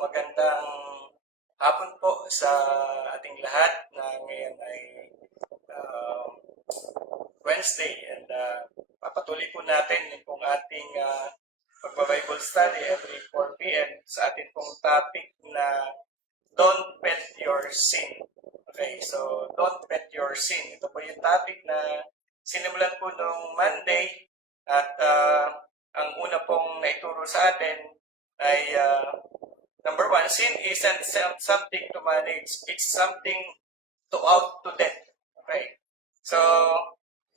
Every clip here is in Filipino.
magandang hapon po sa ating lahat na ngayon ay Wednesday and papatuloy po natin yung pong ating pagba-Bible study every 4 p.m. sa ating pong topic na Don't Pet Your Sin. Okay, so Don't Pet Your Sin. Ito po yung topic na sinimulan po nung Monday at ang una pong naituro sa atin ay number one, sin isn't something to manage. It's something to out to death. Okay? So,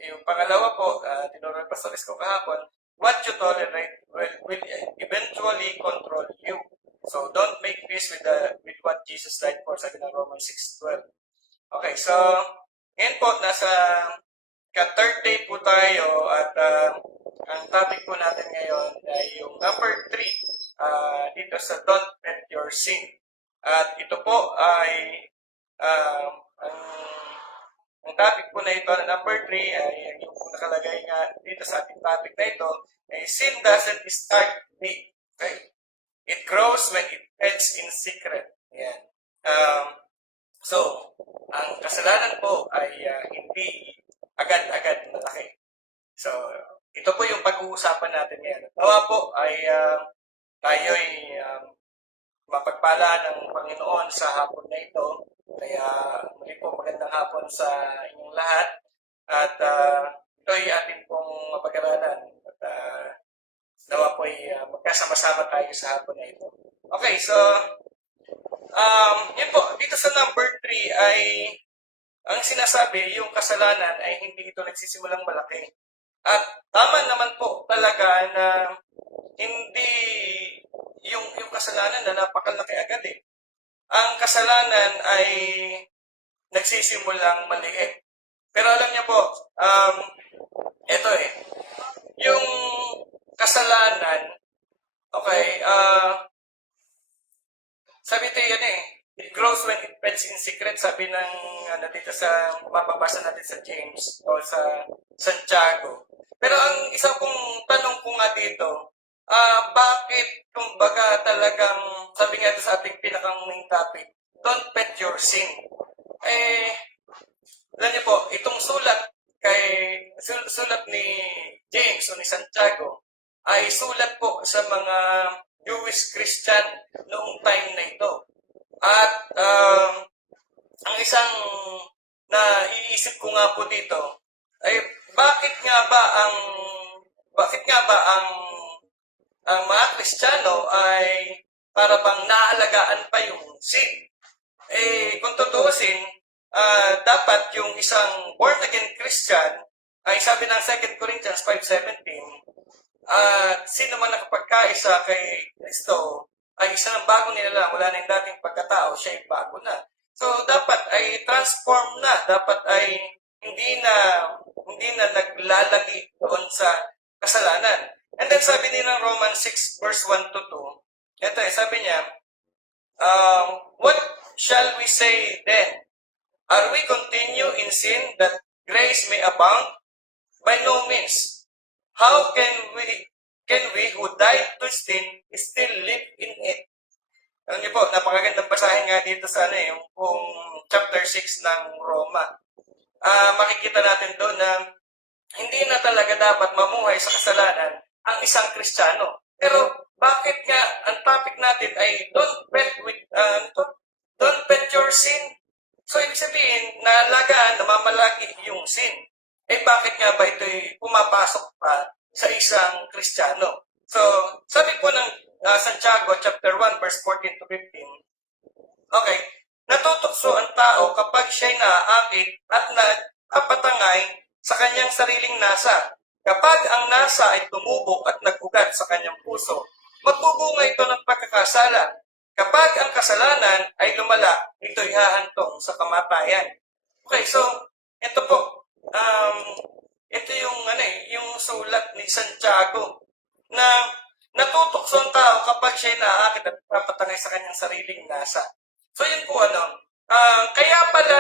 yung pangalawa po, tinuro ng Pastor Isko kahapon, what you tolerate will eventually control you. So, don't make peace with what Jesus died for, sabi ng Romans 6:12. Okay, so, ngayon po, nasa third day po tayo at ang topic po natin ngayon ay yung number 3 dito sa Don't Pet Your Sin. At ito po ay ang topic po na ito na number 3 ay yung po nakalagay nga dito sa ating topic na ito ay sin doesn't start big. Okay? It grows when it ends in secret. Yan. So, ang kasalanan po ay hindi agad-agad malaki. So, ito po yung pag-uusapan natin ngayon. Nawa po ay tayo'y mapagpala ng Panginoon sa hapon na ito. Kaya muli po magandang hapon sa inyong lahat. At ito'y atin pong mapag-aralan. At nawa po ay magkasama-sama tayo sa hapon na ito. Okay, so yun po. Dito sa number 3 ay ang sinasabi, yung kasalanan ay hindi ito nagsisimulang malaki. At tama naman po talaga na hindi yung kasalanan na napakalaki agad eh. Ang kasalanan ay nagsisimulang maliit. Pero alam niyo po, ito eh, yung kasalanan, okay, sabi ito yan eh, it grows when it spreads in secret, sabi ng dito sa mababasa natin sa James o sa Santiago. Pero ang isa pong tanong ko nga dito, bakit kumbaga talagang, sabi nga ito sa ating pinakang main topic, don't pet your sin. Alam niyo po, itong sulat ni James o ni Santiago ay sulat po sa mga Jewish Christian noong time na ito. At ang isang naiisip ko nga po dito ay bakit nga ba ang mga Kristiyano ay para bang naalagaan pa yung sin? Kung tutuusin, dapat yung isang born-again Christian ay sabi ng 2 Corinthians 5:17, sino man nakapagkaisa kay Kristo ay isa ng bagong nilalang, wala na yung dating pagkatao, siya ay bago na. So, dapat ay transform na, dapat ay hindi na naglalagi doon sa kasalanan. And then sabi din ng Romans 6 verse 1 to 2, ito sabi niya, what shall we say then? Are we continue in sin that grace may abound? By no means. How can we who died to sin still live in it? Alam niyo po, napakagandang basahin nga dito sa yung chapter 6 ng Roma. Makikita natin doon na hindi na talaga dapat mamuhay sa kasalanan ang isang Kristiyano. Pero bakit nga ang topic natin ay don't pet your sin? So ibig sabihin, naalagaan, namamalagi yung sin. Bakit nga ba ito'y pumapasok pa sa isang Kristiyano? So, sabi po ng Santiago chapter 1 verse 14 to 15, okay, natutukso ang tao kapag siya'y naaakit at napatangay sa kanyang sariling nasa. Kapag ang nasa ay tumubok at nagugat sa kanyang puso, magbubunga ito ng pagkakasala. Kapag ang kasalanan ay lumala, ito'y hahantong sa kamatayan. Okay, so, ito po, ito yung sulat ni Santiago na natutokso ang tao kapag siya'y naaakit at napatangay sa kanyang sariling nasa. So yun po kaya pala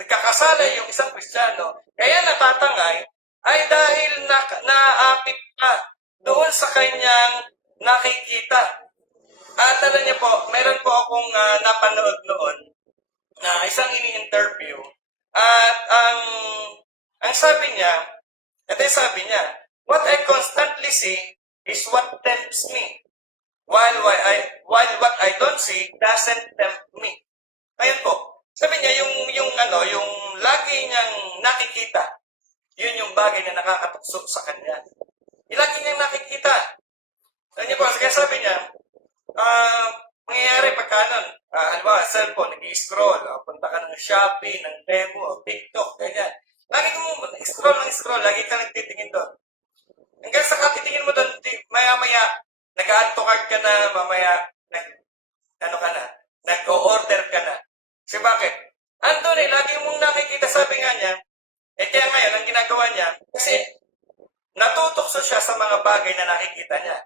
nagkakasala yung isang Kristiyano, kaya natatangay ay dahil naaakit pa doon sa kanyang nakikita. At alam niyo po, meron po akong napanood noon na isang ini-interview at ang sabi niya, ito yung sabi niya, what I constantly see is what tempts me, while what I don't see doesn't tempt me. Ayun po. Sabi niya, yung lagi niyang nakikita, yun yung bagay na nakakatukso sa kanya. Yung lagi niyang nakikita. Sabi niya po, kaya sabi niya, mangyayari pagka halimbawa, cellphone, nag-i-scroll, punta ka ng Shopee, ng Temu, TikTok, ganyan. Lagi mo scroll, lagi ka nagtitingin doon. Hanggang sa katitingin mo doon, maya-maya, nag-add to cart ka na, mamaya, nag-o-order ka na. Kasi bakit? Andun lagi mong nakikita, sabi nga niya, kaya ngayon, ang ginagawa niya, kasi natutokso siya sa mga bagay na nakikita niya.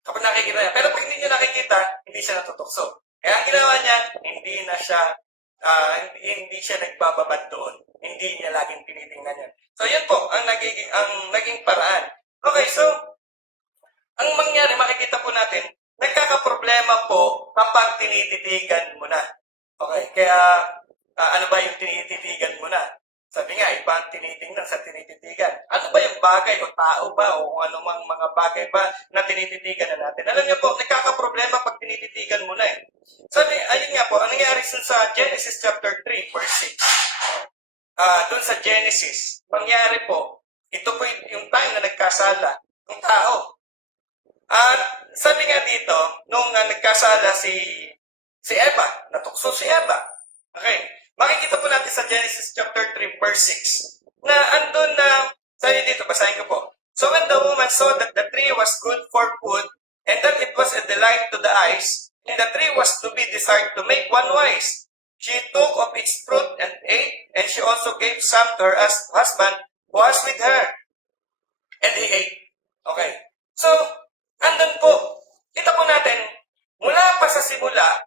Kapag nakikita niya. Pero pag hindi niya nakikita, hindi siya natutokso. Kaya ang ginawa niya, hindi siya nagbababad doon. Hindi niya laging tinitingnan yan. So, yun po, ang naging paraan. Okay, so, ang mangyari, makikita po natin, nagkakaproblema po kapag tinititigan mo na. Okay, kaya, ano ba yung tinititigan mo na? Sabi nga, iba ang tinitingnan sa tinititigan. Ano ba yung bagay o tao ba o anumang mga bagay ba na tinititigan na natin? Alam niyo po, nagkakaproblema pag tinititigan mo na eh. Sabi, ayun nga po, ang nangyari sa Genesis chapter 3, verse 6. Doon sa Genesis, mangyari po, ito po yung time na nagkasala ng tao. At sabi nga dito, nung nagkasala si Eva, natukso si Eva. Okay. Makikita po natin sa Genesis chapter 3, verse 6, na andun na, sabi dito, basahin ko po. So when the woman saw that the tree was good for food, and that it was a delight to the eyes, and the tree was to be desired to make one wise, she took of its fruit and ate, and she also gave some to her husband who was with her, and he ate. Okay. So, andun po, kita po natin, mula pa sa simula,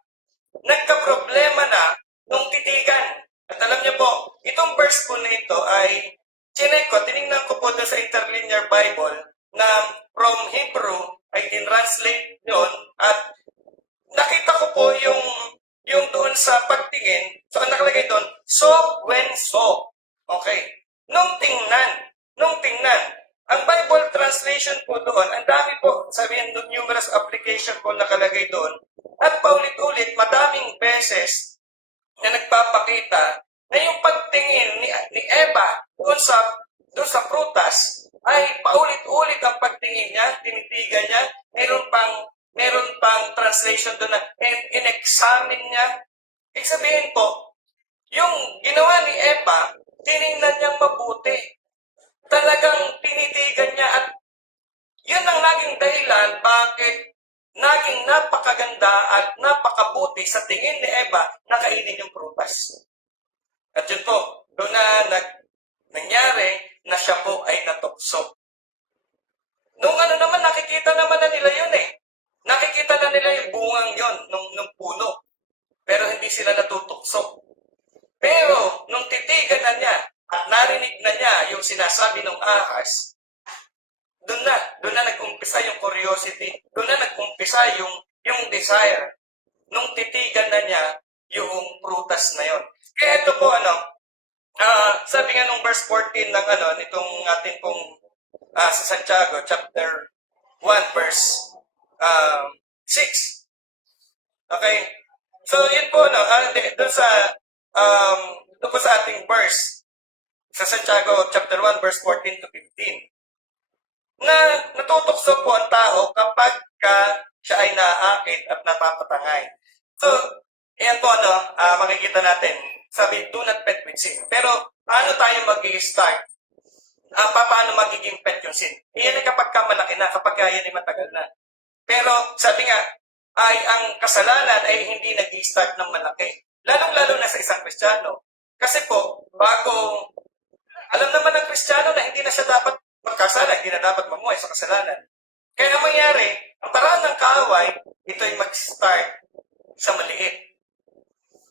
nagka-problema na nung titigan. At alam niyo po, itong verse po na ito ay tinignan ko po doon sa Interlinear Bible na from Hebrew ay tinranslate yun at nakita ko po yung doon sa pagtingin, so ang nakalagay doon, so when so. Okay. Nung tingnan, ang Bible translation po doon, ang dami po, sabihin numerous application po nakalagay doon, at paulit-ulit, madaming beses na nagpapakita na yung pagtingin ni Eva doon sa prutas ay paulit-ulit ang pagtingin niya, tinitigan niya, meron pang translation doon na in-examine niya. Ibig sabihin po, yung ginawa ni Eva, tiningnan niyang mabuti. Talagang tinitigan niya at yun ang naging dahilan bakit naging napakaganda at napakabuti sa tingin ni Eva na kainin yung prutas. At yun po, doon na nangyari na siya po ay natukso. Nung naman, nakikita naman na nila yun eh. Nakikita na nila yung bungang yun nung puno. Pero hindi sila natutukso. Pero nung titigan na niya at narinig na niya yung sinasabi ng ahas, doon na nag-umpisa yung curiosity. Doon na nag-umpisa yung desire. Nung titigan na niya yung prutas na yon. Kaya ito po, sabi nga nung verse 14 ng nitong ating pong sa Santiago, chapter 1, verse 6. Okay? So, yun po, doon po sa ating verse, sa Santiago, chapter 1, verse 14 to 15. Na natutokso po ang tao kapag siya ay naaakit at napapatangay. So, yan po makikita natin. Sabi, do not pet with sin. Pero, paano tayo mag-i-start? Paano magiging pet yung sin? Iyan ay kapag malaki na, kapag yan ay matagal na. Pero, sabi nga, ay ang kasalanan ay hindi nag-i-start ng malaki. Lalong-lalo na sa isang Kristiyano. Kasi po, alam naman ng Kristiyano na hindi na siya dapat magkasala, hindi na dapat mamuhay sa kasalanan. Kaya ang mangyari, ang paraan ng kaaway, ito ay mag-start sa maliit.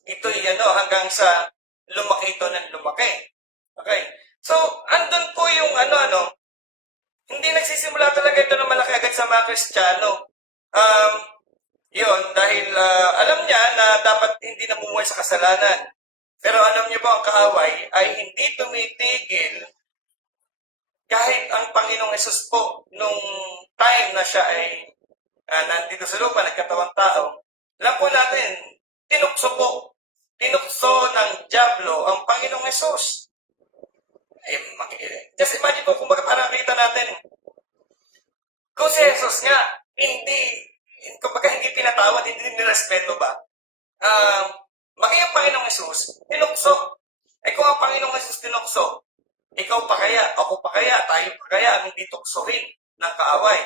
Ito ay hanggang sa lumaki ito ng lumaki. Okay? So, andun po yung hindi nagsisimula talaga ito ng malaki agad sa mga Kristiyano. Um, yun, dahil alam niya na dapat hindi namumuhay sa kasalanan. Pero alam niyo ba, ang kaaway ay hindi tumitigil kahit ang Panginoong Yesus po, nung time na siya ay nandito sa lupa, nagkatawang tao, alam po natin, tinukso po. Tinukso ng Diablo ang Panginoong Yesus. Just imagine po, kung parang nakita natin, kung si Jesus nga, kumbaga hindi pinatawad, hindi nirespeto ba? Maging ang Panginoong Yesus, tinukso. Kung ang Panginoong Yesus tinukso, ikaw pa kaya, ako pa kaya, tayo pa kaya ang hindi tuksohin ng kaaway.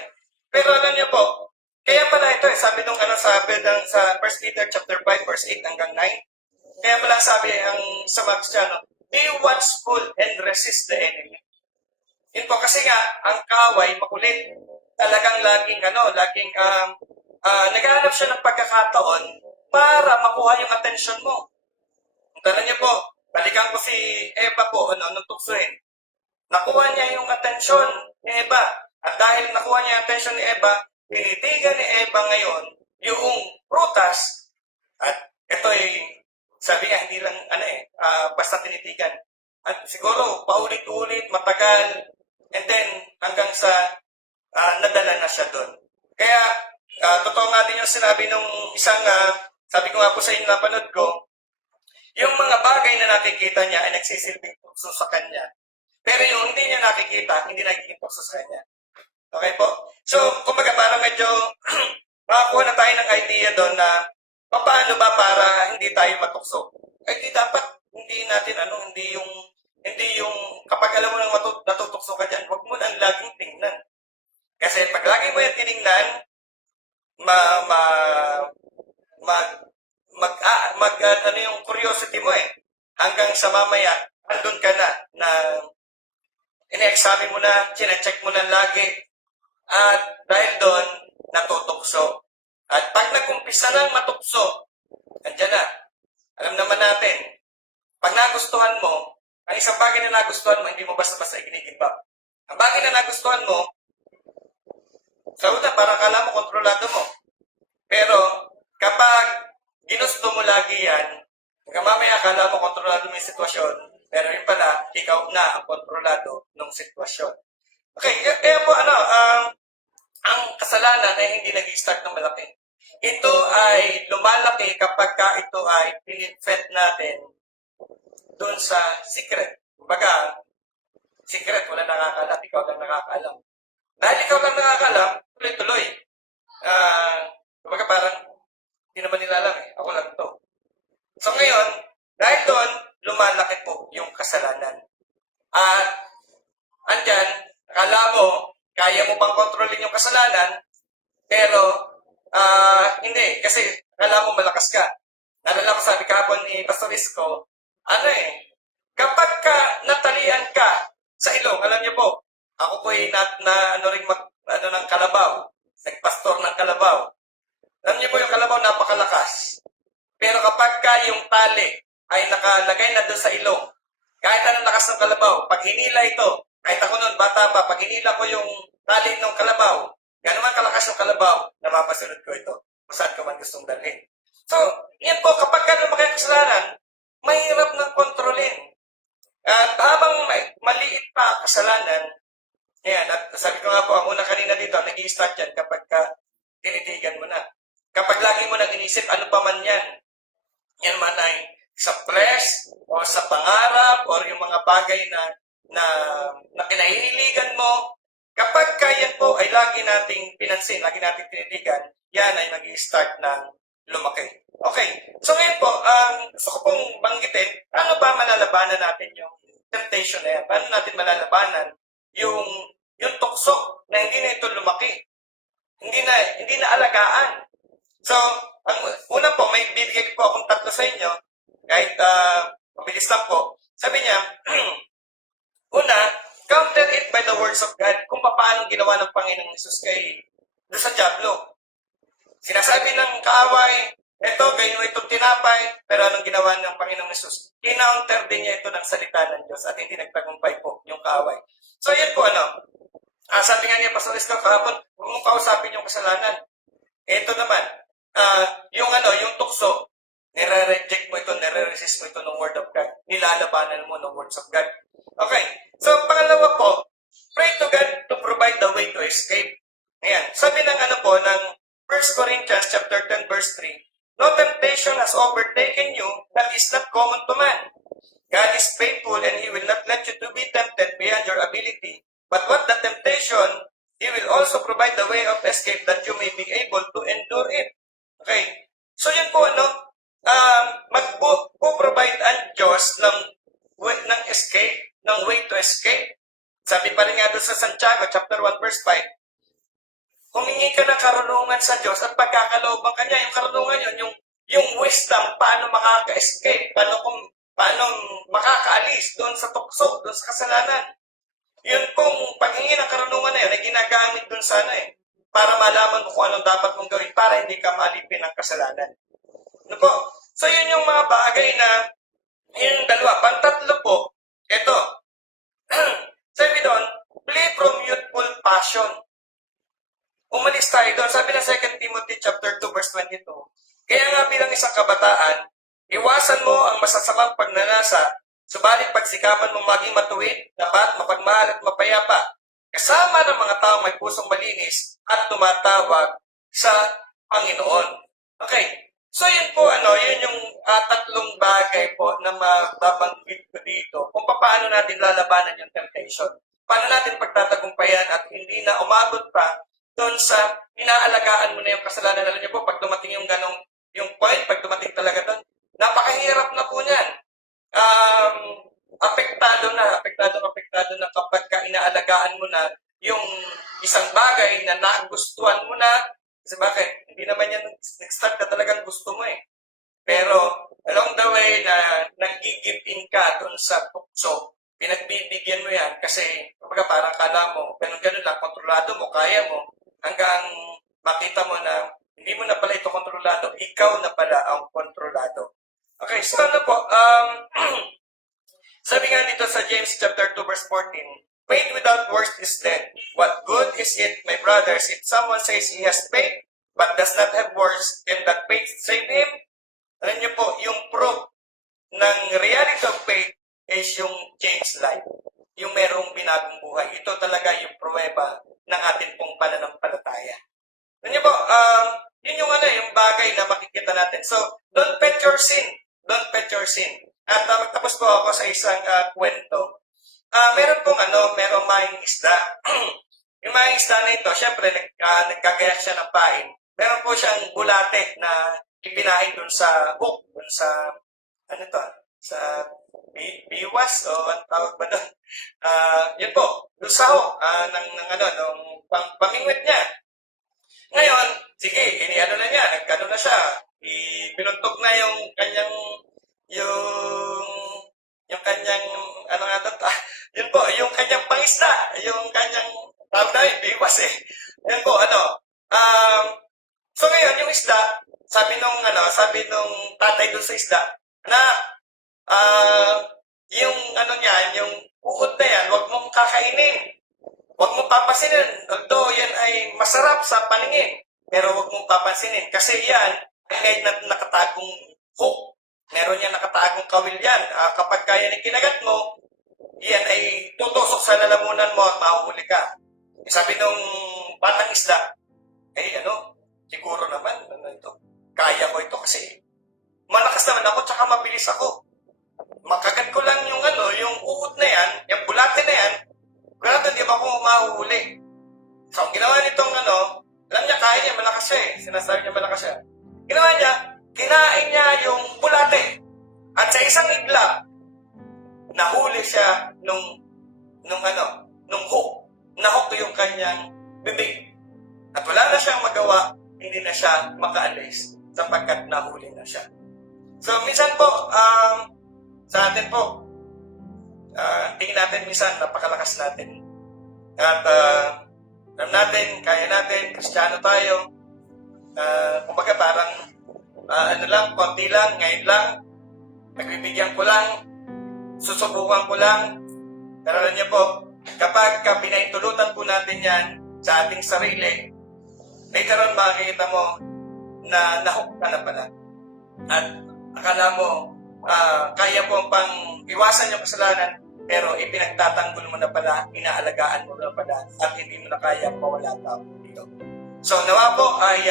Pero alam niyo po, kaya pala ito, sabi nung sabi sa 1 Peter chapter 5 verse 8 hanggang 9, kaya pala sabi ang sa mga Kristiyano, be watchful and resist the enemy. Yun po kasi nga, ang kaaway, makulit, talagang laging naghahanap siya ng pagkakataon para makuha yung atensyon mo. Tala niyo po, balikan ko si Eva po, nung tuksohin. Nakuha niya yung atensyon ni Eva. At dahil nakuha niya yung atensyon ni Eva, tinitigan ni Eva ngayon yung prutas. At ito ay, sabi nga, hindi lang, basta tinitigan. At siguro, paulit-ulit, matagal, and then, hanggang sa nadala na siya doon. Kaya, totoo nga din yung sinabi nung isang, sabi ko nga po sa inyo, napanood ko, yung mga bagay na nakikita niya ay nagsisilbing tukso sa kanya. Pero yung hindi niya nakikita, hindi nagiging tukso sa kanya. Okay po? So, kumbaga parang medyo makakuha na tayo ng idea doon na paano ba para hindi tayo matukso. Di dapat hindi natin hindi yung kapag alam mo nang natutukso ka dyan, huwag mo nang laging tingnan. Kasi pag lagi mo yung tinignan, yung curiosity mo hanggang sa mamaya, andun ka na ine-examine mo na, chinecheck mo na lagi, at dahil doon, natutukso. At pag nag-umpisa ng matukso, andyan na. Alam naman natin, pag nagustuhan mo, ang isang bagay na nagustuhan mo, hindi mo basta-basta iginigibab. Ang bagay na nagustuhan mo, sa una, parang kala mo, kontrolado mo. Pero, kapag ginusto mo lagi yan, mamaya akala mo kontrolado mo yung sitwasyon, pero yun pala, ikaw na ang kontrolado ng sitwasyon. Okay, kaya po ang kasalanan ay hindi nag-start ng malaki. Ito ay lumalaki kapag ito ay pinifed natin doon sa secret. Kumbaga, secret, wala nakakalam, ikaw lang nakakalam. Dahil ikaw lang nakakalam, tuloy-tuloy. Kumbaga parang, hindi naman nila alam ako lang to. So ngayon, dahil doon, lumalaki po yung kasalanan. At, andyan, akala mo, kaya mo bang kontrolin yung kasalanan, pero, hindi, kasi akala mo malakas ka. Nalala ko sabi kahapon ni Pastor Isko, kapag natalian ka sa ilong, alam niyo po, ako po ay ng kalabaw, nagpastor ng kalabaw. Alam niyo po yung kalabaw, napakalakas. Pero kapag yung tali ay nakalagay na doon sa ilong, kahit anong lakas ng kalabaw, pag hinila ito, kahit ako noon, bata pa, pag hinila ko yung tali ng kalabaw, gano'n man kalakas yung kalabaw, napapasunod ko ito, kung saan ko man gustong dalhin. So, yan po, kapag lumaki ang kasalanan, mahirap nang kontrolin. At habang maliit pa ang kasalanan, yan, at sabi ko nga po, ang una kanina dito, nag-i-start yan kapag tinitigan mo na. Kapag lagi mo nang inisip, ano pa man yan, yan man ay sa flesh, o sa pangarap, o yung mga bagay na kinahihiligan mo, kapag yan po ay lagi nating pinansin, lagi nating tinitigan, yan ay mag-i-start ng lumaki. Okay, so ngayon po, gusto ko pong banggitin, paano ba malalabanan natin yung temptation na yan? Paano natin malalabanan yung tukso na hindi na ito lumaki? Hindi na alagaan. So, ang una po, may bibigay po akong tatlo sa inyo, kahit mabilis lang po. Sabi niya, una, counter it by the words of God, kung paano ginawa ng Panginoong Hesus doon sa Diablo. Sinasabi ng kaaway, ganyan itong tinapay, pero anong ginawa ng Panginoong Hesus? Kinounter din niya ito ng salita ng Diyos at hindi nagtagumpay po yung kaaway. So, yun po sabi nga niya, Pastor Isko, kahapon, huwag mong kausapin yung kasalanan. Ito naman, yung tukso, nire-reject mo ito, nire-resist mo ito ng Word of God. Nilalabanan mo ng Words of God. Okay. So, pangalawa po, pray to God to provide the way to escape. Ayan. Sabi ng ng 1 Corinthians chapter 10 verse 3, no temptation has overtaken you that is not common to man. God is faithful and He will not let you to be tempted beyond your ability. But what the temptation, He will also provide the way of escape that you may be able to endure it. Okay? So yun po, magpo-provide ang Diyos ng escape, ng way to escape. Sabi pa rin nga doon sa Santiago, chapter 1, verse 5, humingi ka ng karunungan sa Diyos at pagkakalooban ka niya, yung karunungan yun, yung wisdom, paano makaka-escape, paano makakaalis doon sa tukso, doon sa kasalanan. Yun pong paghingi ng karunungan na yun ay ginagamit doon sana para malaman mo kung anong dapat mong gawin para hindi ka malipin ng kasalanan. Ano po? So yun yung mga bagay na, yung dalawa. Pantatlo po, ito. Sabi doon, flee from youthful passion. Umalis tayo doon. Sabi ng 2 Timothy chapter 2 verse 22, kaya nga bilang isang kabataan, iwasan mo ang masasamang pagnanasa, subalit pagsikapan mo maging matuwid, dapat, mapagmahal at mapayapa, kasama ng mga taong may pusong malinis at tumatawag sa Panginoon. Okay. So yun po, yun yung tatlong bagay po na mababanggit ko dito kung paano natin lalabanan yung temptation. Paano natin pagtatagumpayan at hindi na umabot pa doon sa inaalagaan mo na yung kasalanan. Alam niyo po, pag dumating yung point, pag dumating talaga doon, napakahirap na po niyan. Apektado na kapag inaalagaan mo na yung isang bagay na nagustuhan mo na. Kasi bakit? Hindi naman yan nag-start na talagang gusto mo Pero along the way na nag-give in ka doon sa tukso, pinagbibigyan mo yan kasi parang kala mo, ganun lang, kontrolado mo, kaya mo, hanggang makita mo na hindi mo na pala ito kontrolado, ikaw na pala ang kontrolado. Okay, so sabi nga dito sa James chapter 2 verse 14, faith without works is dead. What good is it, my brothers, if someone says he has faith but does not have works, can that faith save him? Alam niyo po, yung proof ng reality of faith is yung changed life. Yung merong binagong buhay. Ito talaga yung pruweba ng ating pong pananampalataya. Alam niyo po, yun yung yung bagay na makikita natin. So, don't pet your sin. Don't pet your sin. At magtapos po ako sa isang kwento. Meron pong merong mahing isda. Yung mahing isda na ito, syempre, nagkagayak siya ng pain. Meron po siyang bulate na ipinahin dun sa hook, dun sa, sa biwas, o ang tawag ba dun? Yun po, dun sa hook, nung pamingwit niya. Ngayon, sige, na niya, nagkano na siya, pinuntog na yung kanyang, yun po, yung kanyang pangisda, yung kanyang, tawag na yun, biwas Yan po, so ngayon, yung isda, sabi nung tatay dun sa isda, na, yung yung uod na yan, huwag mong kakainin. Huwag mong papansinin. Although yan ay masarap sa paningin, pero huwag mong papansinin. Kasi yan ay may nakatagong hook. Meron yan nakatagong kawil yan. Kapag kaya ni kinagat mo, yan ay tutusok sa lalamunan mo at mahuhuli ka. Sabi nung batang isda, siguro naman, kaya ko ito kasi malakas naman ako tsaka mabilis ako. Makagat ko lang yung yung uod na yan, yung bulate na yan, kaya hindi ba ako mahuhuli? So, ang ginawa nitong alam niya, kaya niya, malakas siya Sinasabi niya, malakas siya. Ginawa niya, kinain niya yung bulate. At sa isang iglap, nahuli siya nung hook. Nahook yung kanyang bibig. At wala na siyang magawa, hindi na siya makaalis sapagkat nahuli na siya. So, minsan po, sa atin po, tingin natin minsan, napakalakas natin. At alam natin, kaya natin, Kristiyano tayo. Kumbaga parang, konti lang, ngayon lang, nagbibigyan ko lang, susubukan ko lang. Pero alam niyo po, kapag pinaintulutan po natin yan sa ating sarili, later on makikita mo na nahook ka na pala. At akala mo, kaya po pang iwasan yung kasalanan, pero ipinagtatanggol mo na pala, inaalagaan mo na pala, at hindi mo na kaya mawala pa dito. So nawa po ay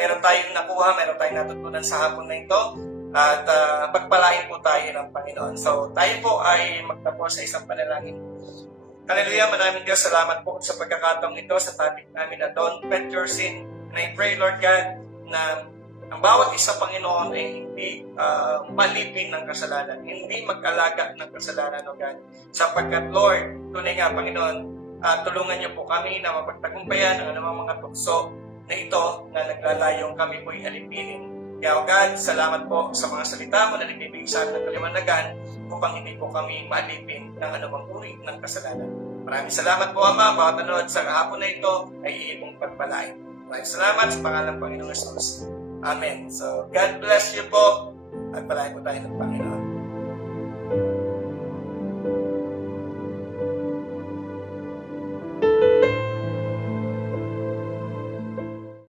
meron tayong nakuha, meron tayong natutunan sa hapon na ito, at pagpalain po tayo ng Panginoon. So tayo po ay magtapos sa isang panalangin. Hallelujah, maraming Diyos, salamat po sa pagkakataong ito sa topic namin na Don't Bet Your Sin. And I pray, Lord God, na ang bawat isa, Panginoon, ay hindi malipin ng kasalanan, hindi mag-alaga ng kasalanan, O God. Sapagkat, Lord, tunay nga, Panginoon, tulungan niyo po kami na mapagtagumpayan ang anumang mga tukso na ito na naglalayong kami po'y alipinin. Kaya, O God, salamat po sa mga salita mo na nagbibigay sa amin ng kaliwanagan upang hindi po kami maalipin ng anumang uri ng kasalanan. Maraming salamat po, Ama, bawat nanood sa hapon na ito ay iyong pagpalain. Maraming salamat sa pangalan ng Panginoong Jesus. Amen. So, God bless you po at palain po tayo ng Panginoon.